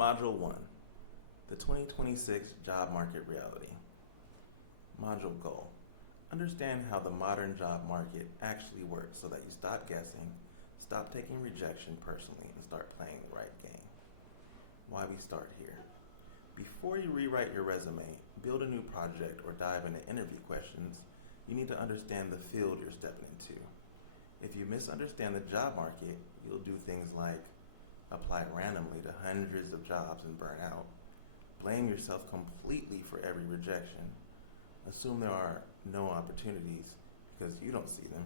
Module 1, the 2026 Job Market Reality. Module Goal, understand how the modern job market actually works so that you stop guessing, stop taking rejection personally, and start playing the right game. Why we start here. Before you rewrite your resume, build a new project, or dive into interview questions, you need to understand the field you're stepping into. If you misunderstand the job market, you'll do things like apply randomly to hundreds of jobs and burn out, blame yourself completely for every rejection, assume there are no opportunities because you don't see them,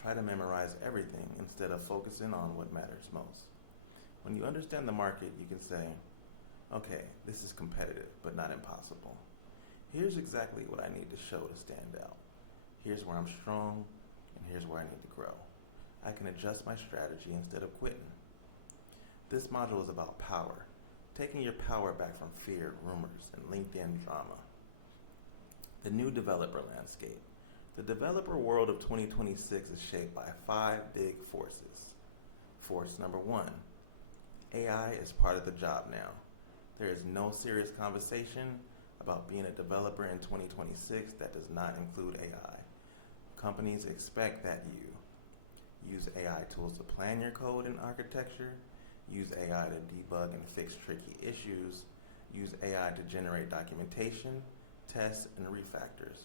try to memorize everything instead of focusing on what matters most. When you understand the market, you can say, okay, this is competitive, but not impossible. Here's exactly what I need to show to stand out. Here's where I'm strong, and here's where I need to grow. I can adjust my strategy instead of quitting. This module is about power, taking your power back from fear, rumors, and LinkedIn drama. The new developer landscape. The developer world of 2026 is shaped by 5 big forces. Force number 1, AI is part of the job now. There is no serious conversation about being a developer in 2026 that does not include AI. Companies expect that you use AI tools to plan your code and architecture, use AI to debug and fix tricky issues, use AI to generate documentation, tests, and refactors.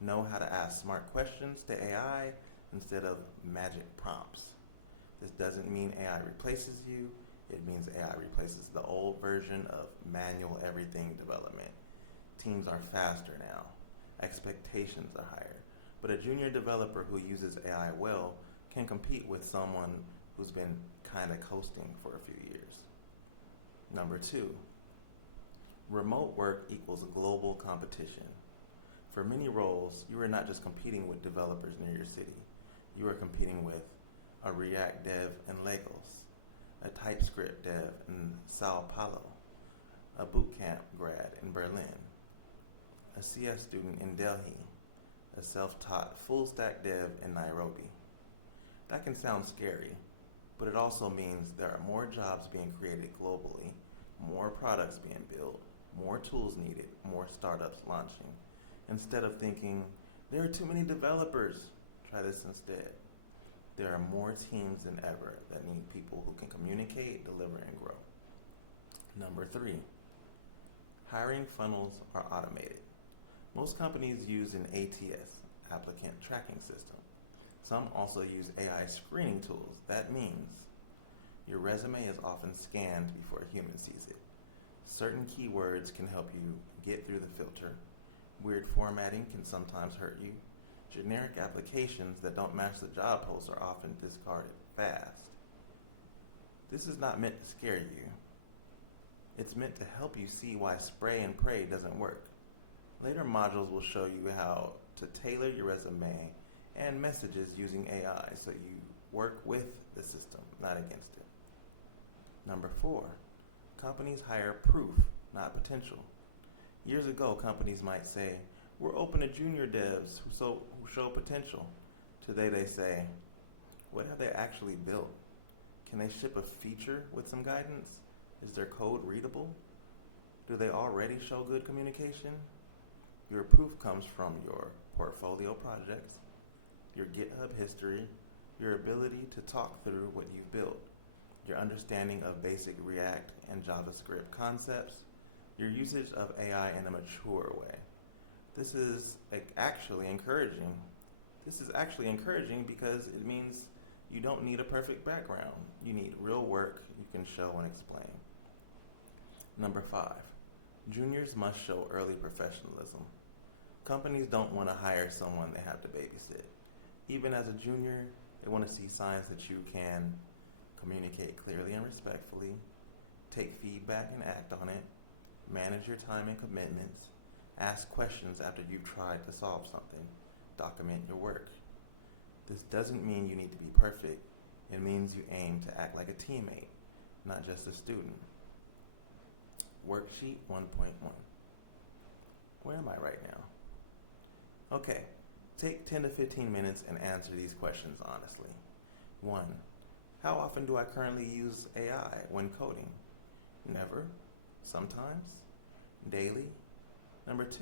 Know how to ask smart questions to AI instead of magic prompts. This doesn't mean AI replaces you. It means AI replaces the old version of manual everything development. Teams are faster now. Expectations are higher. But a junior developer who uses AI well can compete with someone who's been kind of coasting for a few years. Number 2, remote work equals global competition. For many roles, you are not just competing with developers near your city. You are competing with a React dev in Lagos, a TypeScript dev in Sao Paulo, a bootcamp grad in Berlin, a CS student in Delhi, a self-taught full-stack dev in Nairobi. That can sound scary, but it also means there are more jobs being created globally, more products being built, more tools needed, more startups launching. Instead of thinking, there are too many developers, try this instead. There are more teams than ever that need people who can communicate, deliver, and grow. Number 3, hiring funnels are automated. Most companies use an ATS, applicant tracking system. Some also use AI screening tools. That means your resume is often scanned before a human sees it. Certain keywords can help you get through the filter. Weird formatting can sometimes hurt you. Generic applications that don't match the job post are often discarded fast. This is not meant to scare you. It's meant to help you see why spray and pray doesn't work. Later modules will show you how to tailor your resume and messages using AI so you work with the system, not against it. Number 4, companies hire proof, not potential. Years ago, companies might say, we're open to junior devs who show potential. Today they say, what have they actually built? Can they ship a feature with some guidance? Is their code readable? Do they already show good communication? Your proof comes from your portfolio projects, your GitHub history, your ability to talk through what you've built, your understanding of basic React and JavaScript concepts, your usage of AI in a mature way. This is actually encouraging. This is actually encouraging because it means you don't need a perfect background. You need real work you can show and explain. Number 5, juniors must show early professionalism. Companies don't want to hire someone they have to babysit. Even as a junior, they want to see signs that you can communicate clearly and respectfully, take feedback and act on it, manage your time and commitments, ask questions after you've tried to solve something, document your work. This doesn't mean you need to be perfect. It means you aim to act like a teammate, not just a student. Worksheet 1.1. Where am I right now? Okay, take 10 to 15 minutes and answer these questions honestly. 1, how often do I currently use AI when coding? Never? Sometimes? Daily? Number 2,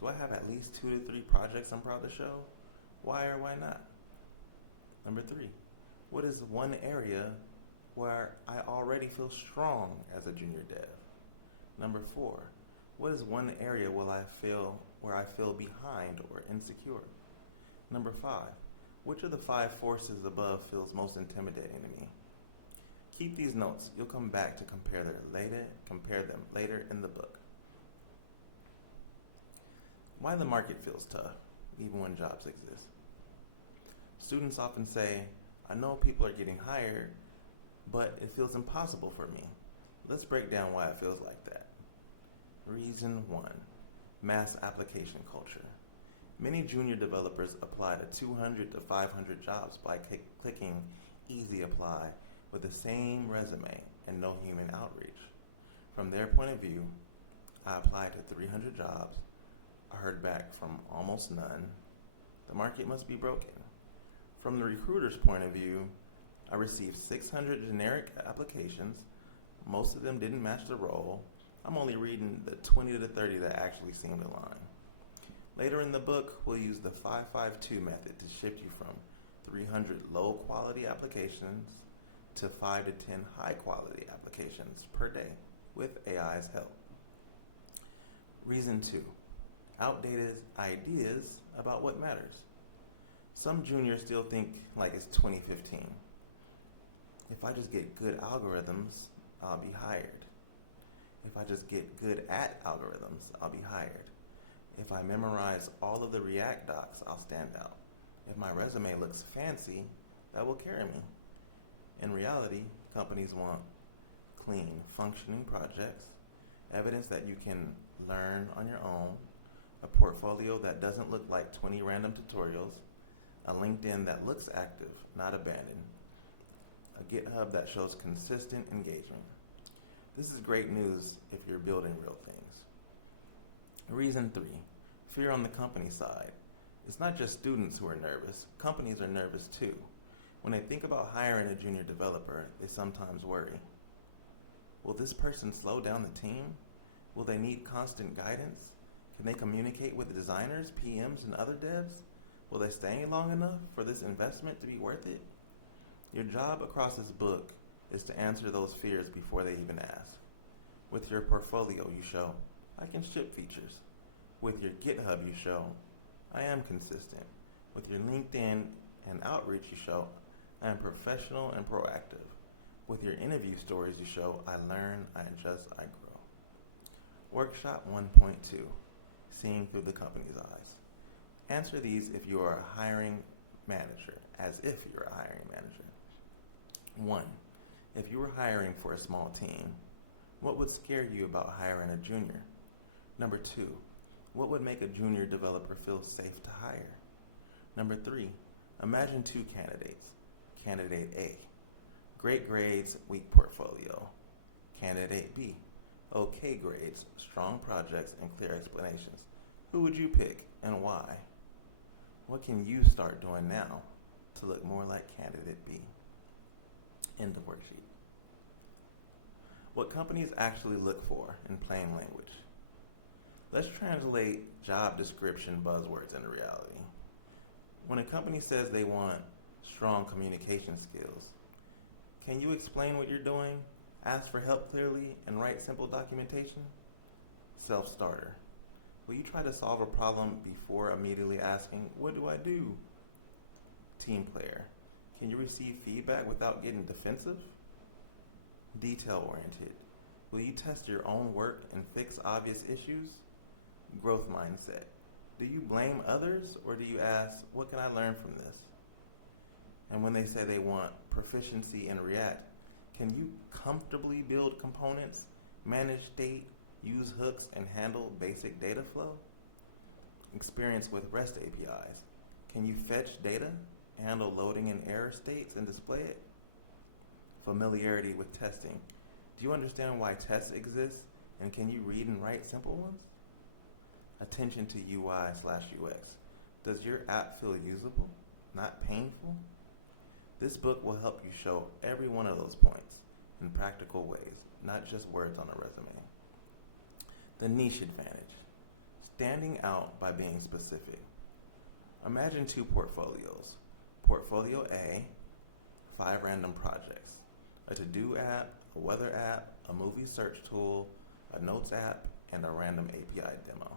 do I have at least 2 to 3 projects I'm proud to show? Why or why not? Number 3, what is one area where I already feel strong as a junior dev? Number 4, what is one area where I feel behind or insecure? Number 5, which of the 5 forces above feels most intimidating to me? Keep these notes. You'll come back to compare them later in the book. Why the market feels tough, even when jobs exist. Students often say, I know people are getting hired, but it feels impossible for me. Let's break down why it feels like that. Reason 1, mass application culture. Many junior developers apply to 200 to 500 jobs by clicking Easy Apply with the same resume and no human outreach. From their point of view, I applied to 300 jobs. I heard back from almost none. The market must be broken. From the recruiter's point of view, I received 600 generic applications. Most of them didn't match the role. I'm only reading the 20 to 30 that actually seemed aligned. Later in the book, we'll use the 5-5-2 method to shift you from 300 low-quality applications to 5 to 10 high-quality applications per day with AI's help. Reason 2, outdated ideas about what matters. Some juniors still think like it's 2015. If I just get good algorithms, I'll be hired. If I just get good at algorithms, I'll be hired. If I memorize all of the React docs, I'll stand out. If my resume looks fancy, that will carry me. In reality, companies want clean, functioning projects, evidence that you can learn on your own, a portfolio that doesn't look like 20 random tutorials, a LinkedIn that looks active, not abandoned, a GitHub that shows consistent engagement. This is great news if you're building real things. Reason 3, fear on the company side. It's not just students who are nervous. Companies are nervous too. When they think about hiring a junior developer, they sometimes worry. Will this person slow down the team? Will they need constant guidance? Can they communicate with designers, PMs, and other devs? Will they stay long enough for this investment to be worth it? Your job across this book is to answer those fears before they even ask. With your portfolio, you show, I can ship features. With your GitHub, you show, I am consistent. With your LinkedIn and outreach, you show, I am professional and proactive. With your interview stories, you show, I learn, I adjust, I grow. Workshop 1.2, seeing through the company's eyes. Answer these if you are a hiring manager, as if you're a hiring manager. 1, if you were hiring for a small team, what would scare you about hiring a junior? Number 2, what would make a junior developer feel safe to hire? Number 3, imagine 2 candidates. Candidate A, great grades, weak portfolio. Candidate B, okay grades, strong projects, and clear explanations. Who would you pick and why? What can you start doing now to look more like candidate B? End of worksheet. What companies actually look for in plain language. Let's translate job description buzzwords into reality. When a company says they want strong communication skills, can you explain what you're doing, ask for help clearly, and write simple documentation? Self-starter. Will you try to solve a problem before immediately asking, what do I do? Team player. Can you receive feedback without getting defensive? Detail-oriented. Will you test your own work and fix obvious issues? Growth mindset. Do you blame others or do you ask, what can I learn from this? And when they say they want proficiency in React, can you comfortably build components, manage state, use hooks, and handle basic data flow? Experience with REST APIs. Can you fetch data, handle loading and error states, and display it? Familiarity with testing. Do you understand why tests exist, and can you read and write simple ones? Attention to UI/UX. Does your app feel usable, not painful? This book will help you show every one of those points. in practical ways, not just words on a resume. The niche advantage. Standing out by being specific. Imagine two portfolios. Portfolio A, 5 random projects. A to-do app, a weather app, a movie search tool, a notes app, and a random API demo.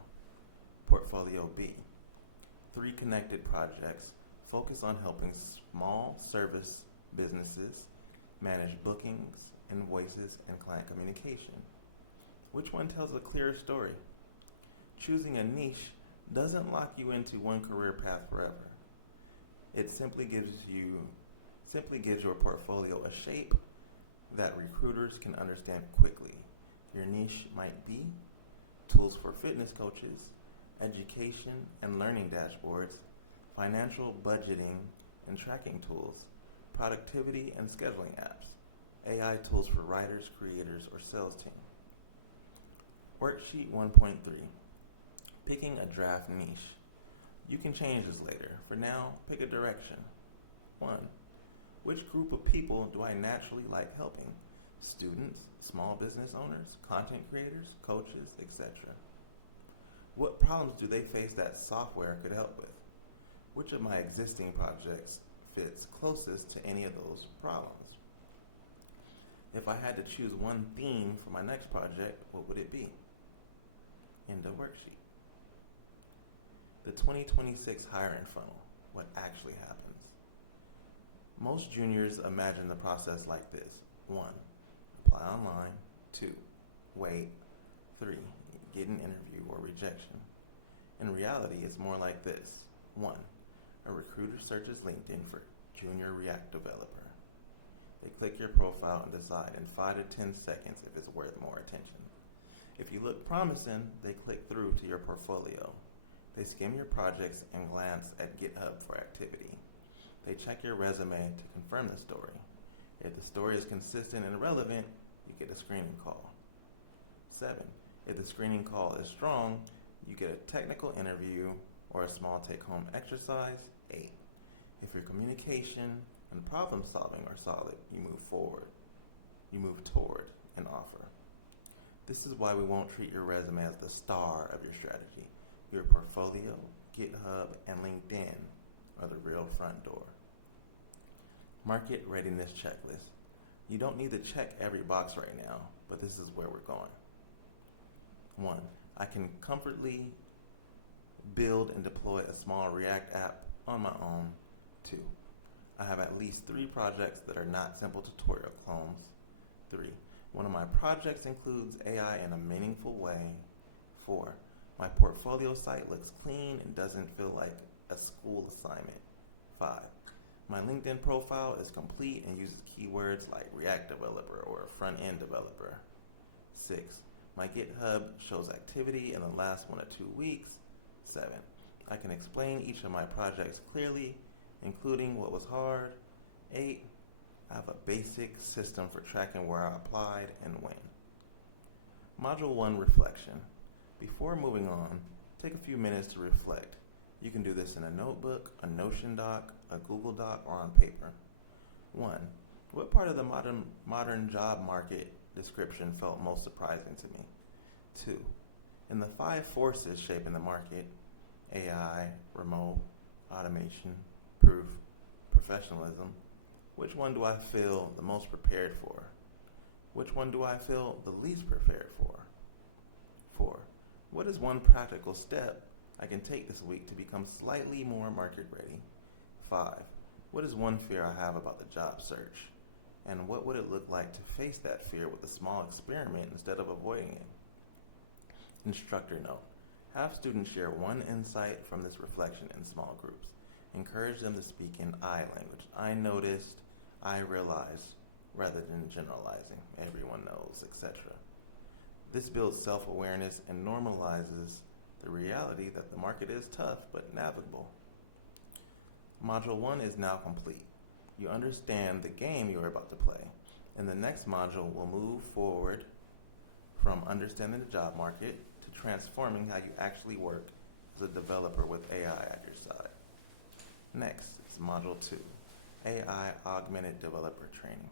Portfolio B, 3 connected projects focus on helping small service businesses manage bookings, invoices, and client communication. Which one tells a clearer story? Choosing a niche doesn't lock you into one career path forever. It simply gives your portfolio a shape that recruiters can understand quickly. Your niche might be tools for fitness coaches, education and learning dashboards, financial budgeting and tracking tools, productivity and scheduling apps, AI tools for writers, creators, or sales team. Worksheet 1.3. Picking a draft niche. You can change this later. For now, pick a direction. 1. Which group of people do I naturally like helping? Students, small business owners, content creators, coaches, etc. What problems do they face that software could help with? Which of my existing projects fits closest to any of those problems? If I had to choose one theme for my next project, what would it be? End of worksheet. The 2026 hiring funnel, what actually happens. Most juniors imagine the process like this. 1. Apply online. 2. Wait. 3. Get an interview or rejection. In reality, it's more like this. 1. A recruiter searches LinkedIn for junior React developer. They click your profile and decide in 5 to 10 seconds if it's worth more attention. If you look promising, they click through to your portfolio. They skim your projects and glance at GitHub for activity. They check your resume to confirm the story. If the story is consistent and relevant, you get a screening call. 7. If the screening call is strong, you get a technical interview or a small take-home exercise. 8. If your communication and problem solving are solid, you move forward. You move toward an offer. This is why we won't treat your resume as the star of your strategy. Your portfolio, GitHub, and LinkedIn are the real front door. Market readiness checklist. You don't need to check every box right now, but this is where we're going. 1. I can comfortably build and deploy a small React app on my own. 2. I have at least 3 projects that are not simple tutorial clones. 3. One of my projects includes AI in a meaningful way. 4. My portfolio site looks clean and doesn't feel like a school assignment. 5. My LinkedIn profile is complete and uses keywords like React developer or front-end developer. 6. My GitHub shows activity in the last 1 to 2 weeks. 7. I can explain each of my projects clearly, including what was hard. 8. I have a basic system for tracking where I applied and when. Module 1, reflection. Before moving on, take a few minutes to reflect. You can do this in a notebook, a Notion doc, a Google Doc, or on paper. 1. What part of the modern job market description felt most surprising to me? 2. In the 5 forces shaping the market, AI, remote, automation, proof, professionalism, which one do I feel the most prepared for? Which one do I feel the least prepared for? 4. What is one practical step I can take this week to become slightly more market ready? 5. What is one fear I have about the job search? And what would it look like to face that fear with a small experiment instead of avoiding it? Instructor note. Have students share one insight from this reflection in small groups. Encourage them to speak in I language. I noticed, I realized, rather than generalizing. Everyone knows, etc. This builds self-awareness and normalizes the reality that the market is tough but navigable. Module 1 is now complete. You understand the game you are about to play. In the next module, we'll move forward from understanding the job market to transforming how you actually work as a developer with AI at your side. Next is Module 2, AI Augmented Developer Training.